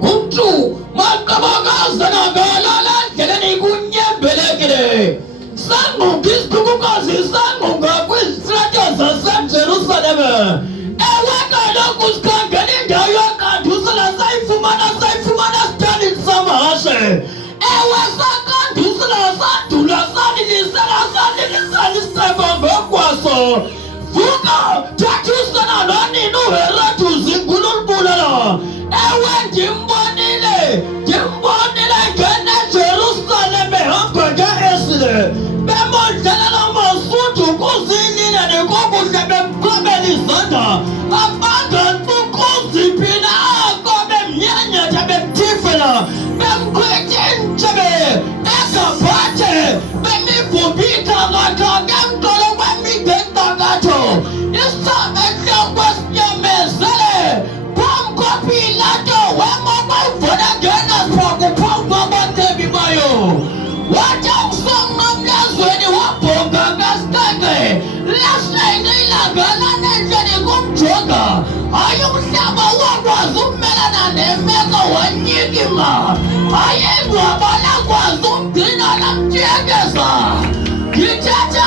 Untu, makabagaza na galala jeleni kunye belekire. Sangu bisbuku kazi sangu ngakwe strategies za Jerusalem. Ewa kada kuskangani dayo kadusala saifumana standing sama hashe. Ewa saka dusala satula sani stego kwaso. Fuka tatusana nani no heratu zingulul bulala. Ewe jimbonile gene Jerusalem hampaga esile. Bemo jalala masutu kuzini na nekoku sebe komeli sanda. Abaga tukuzi pina kome mnyanya tabe tifela. Bem kwetin tabe eka pate. Bemi fubika gata gem tolo wemi geta gato. Isa meja kwestya mesele. Pom kopi lato wemo kwa vona gena swaku pom kwa tebi bayo. Wacha usonga mlazweni wapo gagaskake. Lasna inila gana nenjani kumchoga. Ayu msaba wakwa zumela na nemeka wanyigima. Aye mwabala kwa zumtina na mchegesa. Kichacha